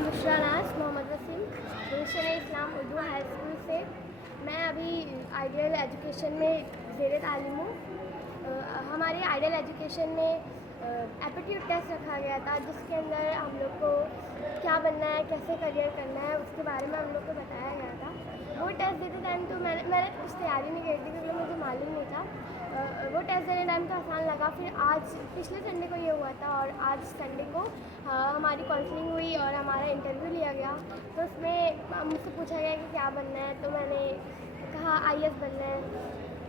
नाम बुशरा नाज मोहम्मद वसीम, गुलशन इस्लाम Urdu high school से। मैं अभी आइडियल एजुकेशन में ज़ेर तालीम हूँ। हमारे आइडियल एजुकेशन में एप्टीट्यूड टेस्ट रखा गया था, जिसके अंदर हम लोग को क्या बनना है, कैसे करियर करना है, उसके बारे में हम लोग को बताया गया था। वो टेस्ट देते टाइम तो मैंने कुछ तैयारी नहीं करी थी, क्योंकि मुझे मालूम नहीं था। वो टेस्ट देने टाइम तो आसान लगा। फिर आज पिछले संडे को ये हुआ था, और आज संडे को हमारी काउंसलिंग हुई और हमारा इंटरव्यू लिया गया। तो उसमें मुझसे पूछा गया कि क्या बनना है, तो मैंने कहा IAS बनना है।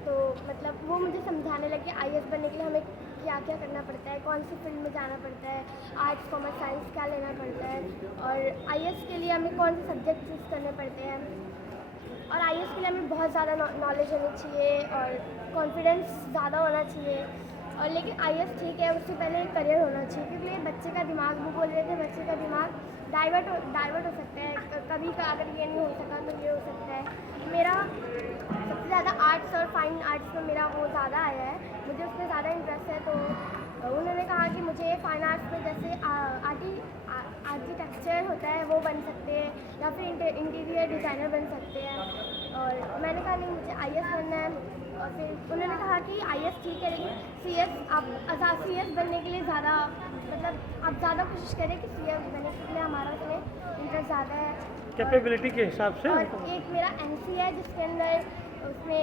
तो मतलब वो मुझे समझाने लगे IAS बनने के लिए हमें क्या क्या करना पड़ता है, कौन सी फील्ड में जाना पड़ता है, आर्ट्स कॉमर्स साइंस क्या लेना पड़ता है, और IAS के लिए हमें कौन से सब्जेक्ट चूज़ करने पड़ते हैं। और IAS के लिए हमें बहुत ज़्यादा नॉलेज होनी चाहिए और कॉन्फिडेंस ज़्यादा होना चाहिए। और लेकिन IAS ठीक है, उससे पहले करियर होना चाहिए, क्योंकि बच्चे का दिमाग, वो बोल रहे थे बच्चे का दिमाग डाइवर्ट हो सकता है। कभी का अगर ये नहीं हो सका तो ये हो सकता है। मेरा सबसे ज़्यादा आर्ट्स और फाइन आर्ट्स में मेरा वो ज़्यादा आया है, मुझे उसमें ज़्यादा इंटरेस्ट है। तो उन्होंने कहा कि मुझे फाइन आर्ट्स में जैसे आर्किटेक्चर होता है वो बन सकते हैं, या फिर इंटीरियर डिज़ाइनर बन सकते हैं। और मैंने कहा नहीं, मुझे IAS बनना है। और फिर उन्होंने कहा कि IAS ठीक है, लेकिन CS आप CS बनने के लिए ज़्यादा मतलब आप ज़्यादा कोशिश करें कि CS बनने के लिए, हमारा उसमें इंटरेस्ट ज़्यादा है। कैपेबिलिटी के हिसाब से। और एक मेरा NC है, जिसके अंदर उसमें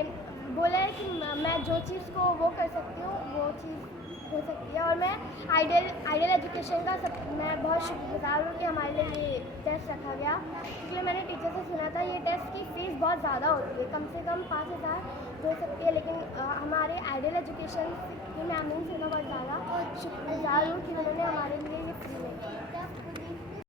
बोला है कि मैं जो चीज़ को वो कर सकती हूँ वो चीज़ हो सकती है। और मैं आइडियल एजुकेशन का मैं बहुत शुक्रगुजार हूँ कि हमारे लिए ये टेस्ट रखा गया, क्योंकि मैंने टीचर से सुना था ये टेस्ट की फ़ीस बहुत ज़्यादा होती है, कम से कम 5,000 हो सकती है। लेकिन हमारे आइडियल एजुकेशन की मैम से मैं बहुत ज़्यादा शुक्रगुजार हूँ कि उन्होंने हमारे लिए ये फ्री